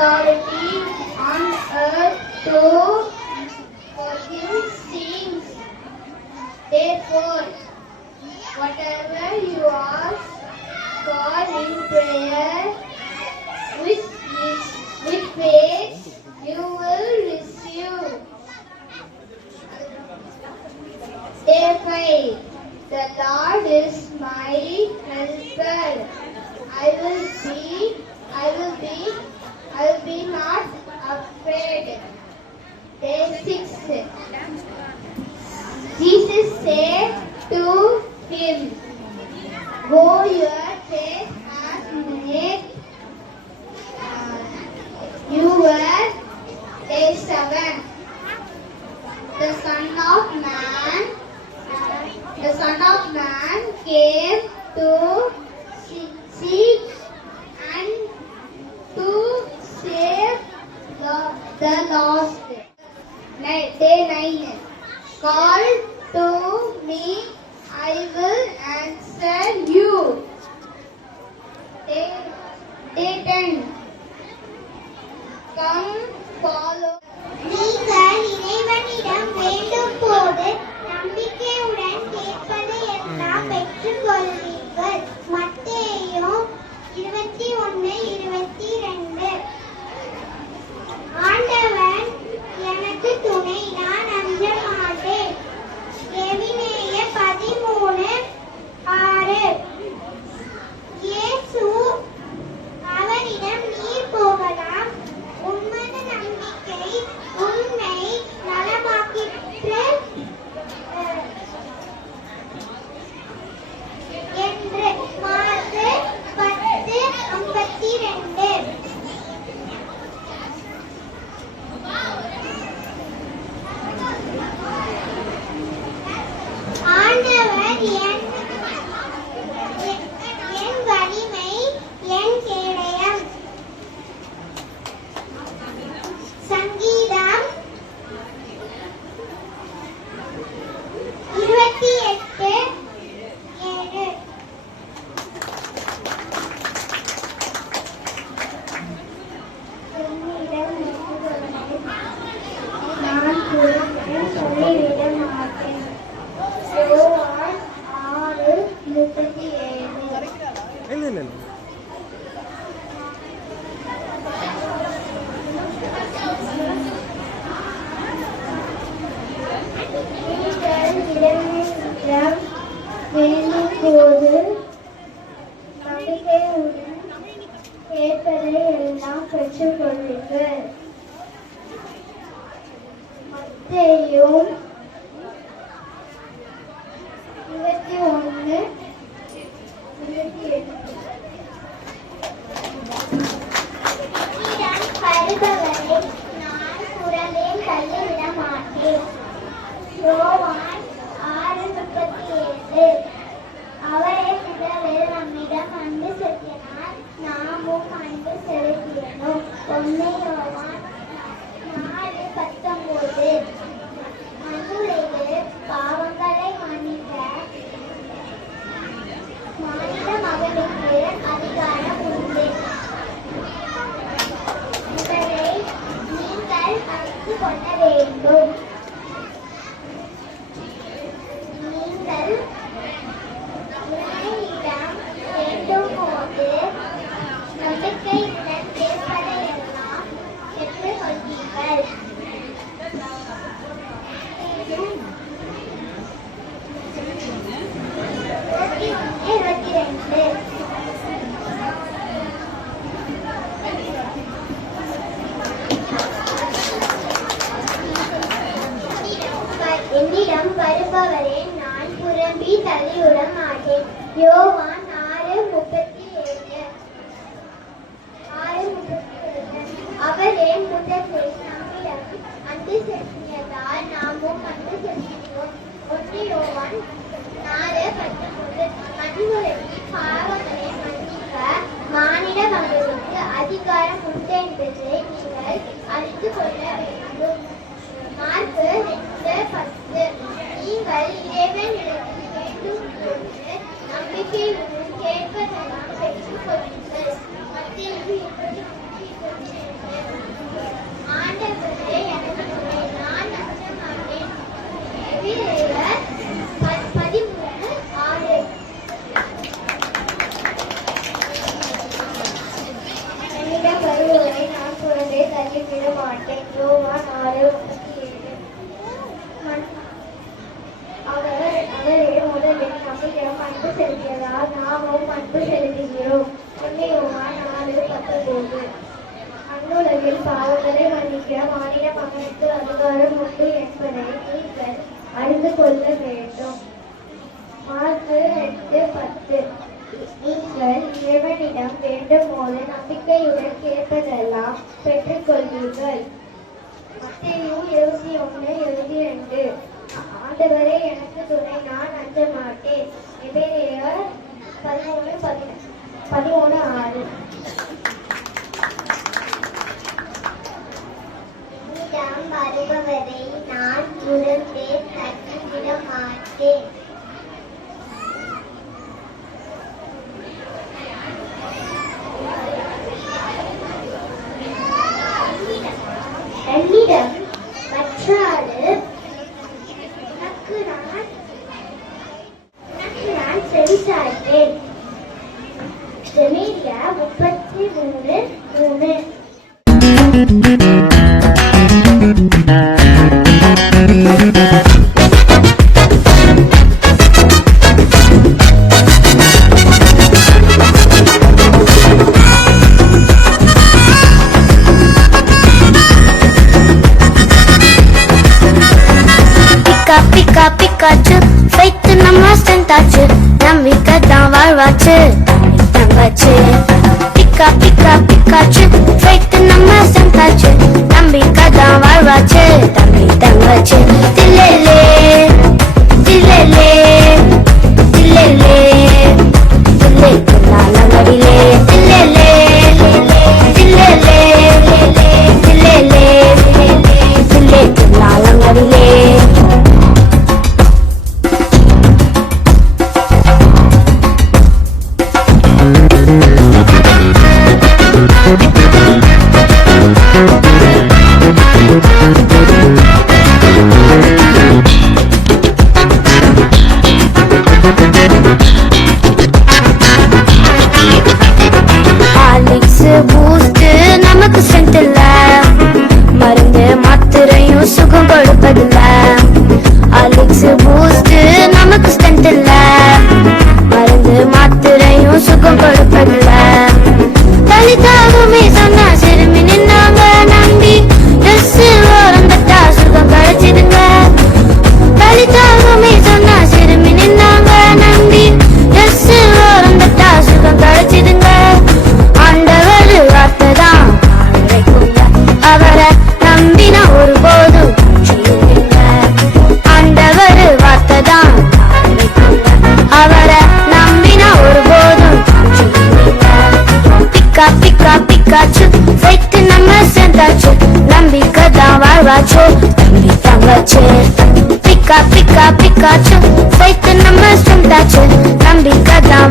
authority on earth to forgive sins. Therefore, whatever you ask for in prayer, with faith, you will receive. Day 5. The Lord is my helper. I will be not afraid. Day 6. Jesus said to him, go, your faith has made you well. Day 7. The Son of Man came to seek and to save the lost. Day 9. Call to me, I will answer you. Day 10. Come, follow. நீங்கள் இறைவனிடம் வேண்டும் போது நம்பிக்கையுடன் கேட்பதை எல்லாம் பெற்றுக் கொள்வீர்கள். மத்தேயு 21:22. ஆண்டவன் எனக்கு துணை, நான் அஞ்ச மாட்டேன். எபிரேயர் 13:6. இயேசு அவரிடம், நீர் போகலாம், உமது நம்பிக்கை உன்னை நலமாக்கிற்று என்று. மார்க்கு 10:52. ஆண்டவர் என் வலிமை, என் கேடயம். சங்கீதம் 28:7. நான் புறம்பே சொல்லிவிட மாட்டேன். யோவான் 6:37. வேண்டும் போது நம்பிக்கையுடன் கேட்பதை எல்லாம் பெற்றுக் கொள்வீர்கள். மத்தேயு 21:28. வருபவரை நான் புறம்பே தள்ளிவிட மாட்டேன். யோவான் 6:37. அவரே முதலில் நம்மிடம் அன்பு செலுத்தினார், நாமும் அன்பு செலுத்தினோம். 1 யோவான் 4:19. மனுவுலகில் பாவங்களை மன்னிக்க மானிட மகனுக்கு அதிகாரம் உண்டு. இவரை நீங்கள் அறிந்து கொள்ள வேண்டும். நீங்கள் உன்னிடம் வேண்டும் போது நம்பிக்கையுடன் கேட்பதையெல்லாம் பெற்றுக் கொள்வீர்கள். 21:22. என்னிடம் வருபவரை நான் புறம்பி தள்ளிவிட மாட்டேன். யோவான் 6:37. அவரே முதலில் நம்மிடம் அன்பு செலுத்தியதால் நாமும் அன்பு செலுத்தினோம். 1 யோவான் 4:19. மனுவுலகில் பாவங்களை மன்னிக்க மானிட மகனுக்கு அதிகாரம் உண்டு என்பதை நீங்கள் அறிந்து கொள்ள வேண்டும். மார்க்கு 2:10. நீங்கள் இறைவனிடத்தில் வேண்டும் போது நம்பிக்கையுடன் கேட்பதெல்லாம் பெற்றுக் கொள்வீர்கள். மத்தேயு 20:22. 10. நீங்கள் இறைவனிடம் வேண்டும்போது நம்பிக்கையுடன் கேட்பதெல்லாம் பெற்றுக்கொள்வீர்கள். மத்தேயு 21:22. ஆண்டவரே எனக்கு துணை, நான் அஞ்ச மாட்டேன். எபிரேயர் 13:6. என்னிடம் வருபவரை நான் புறம்பே தள்ளிவிட மாட்டேன். என்னிடம் மற்றாறு உனக்கு நான் செவிசாய்ப்பேன். ஜெமிரியா 33:3. பிக்காச்சு ஃபைத்து நம்ம ஸ்ட்ரென்த்தாச்சு, நம்பிக்கை தான் வாழ்வாச்சு தங்கச்சு. பிக்காச்சு ஃபைத்து நம்ம ஸ்ட்ரென்த்தாச்சு, நம்பிக்கை தான் வாழ்வாச்சு தம்பி தங்கச்சு. தில்லேலே தில்லேலே தில்லேலே தில்லே நாளங்கடிலே தில்லேலே தில்லேலே தில்லேலே தில்லே நாளங்கடிலே. பூஸ்ட் நமக்கு ஸ்ட்ரென்த் இல்ல, மருந்து மாத்திரையும் சுகம் கொடுப்பதில்ல. அலிக்ஸ் பூஸ்ட் நமக்கு ஸ்ட்ரென்த் இல்ல, மருந்து மாத்திரையும் சுகம் கொடுப்பதில்ல. தலிதாகுமே சொன்னா சிறுமி நின்னாங்க நம்பி, ட்ரெஸ் ஓரந்தட்டா சுகம் கிடைச்சிதுங்க. தலிதாகுமே சொன்னா சிறுமி நின்னாங்க நம்பி, ட்ரெஸ் ஓரந்தட்டா சுகம் கிடைச்சிதுங்க. ஆண்டவர் வார்த்தைதான் அவரை நம்பினா ஒருபோதும் ஆண்டவர் வார்த்தைதான் அவரை நம்பினா ஒருபோதும். பிக்காச்சு ஃபைட்டு நம்ம சேர்ந்தாச்சு, நம்பிக்கை தான் வாழ்வாச்சு தம்பி தங்கச்சு. பிக்காச்சு ஃபைட்டு நம்ம சேர்ந்தாச்சு, நம்பிக்கை தான்